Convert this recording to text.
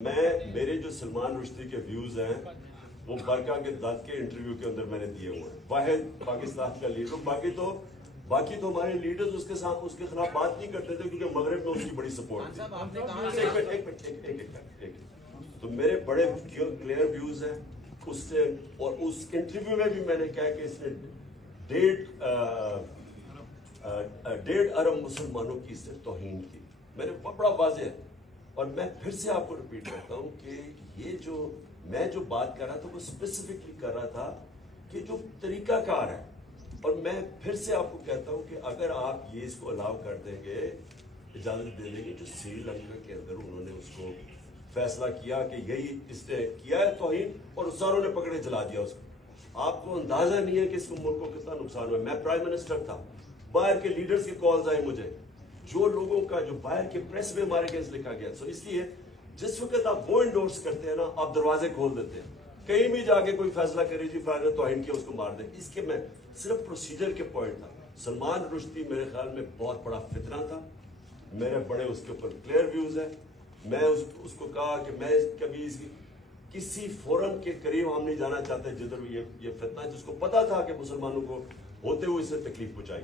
मैं मेरे जो सलमान रुश्ती के व्यूज़ हैं वो बरका के दत्त के इंटरव्यू के अंदर मैंने दिए हुए हैं। वाहिद पाकिस्तान का लीडर बाकी तो बाकी तो हमारे लीडर्स उसके साथ उसके खिलाफ बात नहीं करते थे क्योंकि मगरब में उसकी बड़ी सपोर्ट थी। तो मेरे बड़े क्लियर व्यूज़ हैं उससे और उस इंटरव्यू में भी मैंने कहा कि इसने डेढ़ डेढ़ अरब मुसलमानों की इससे तोहीन की। मैंने बड़ा वाजे है और मैं फिर से आपको रिपीट करता हूँ कि ये जो मैं जो बात कर रहा था, वो स्पेसिफिकली कर रहा था कि जो तरीकाकार है, और मैं फिर से आपको कहता हूँ कि अगर आप ये इसको अलाउ कर देंगे, इजाज़त दे देंगे, जो श्रीलंका के अंदर उन्होंने उसको फैसला किया कि यही इसने किया है तोहीन, और सारों ने पकड़े जला दिया उसको। आपको अंदाज़ा नहीं है कि इसको मुल्क को कितना नुकसान हुआ। मैं प्राइम मिनिस्टर था। बाहर के लीडर्स के कॉल्स आए मुझे। जो लोगों का जो बाहर के प्रेस में हमारे अगेंस्ट लिखा गया। सो इसलिए जिस वक्त आप वो इंडोर्स करते हैं ना आप दरवाजे खोल देते हैं। कहीं भी जाके कोई फैसला करे जी फ़ायदा तो किया उसको मार दे। इसके मैं सिर्फ़ प्रोसीजर के पॉइंट था। सलमान रुश्दी मेरे ख्याल में बहुत बड़ा फितना था। मेरे बड़े उसके ऊपर क्लियर व्यूज़ है। मैं उस, उसको कहा कि मैं कभी इसकी किसी फोरम के करीब हम नहीं जाना चाहते जिधर ये ये फितना है जिसको पता था कि मुसलमानों को होते हुए इसे तकलीफ़ पहुंचाई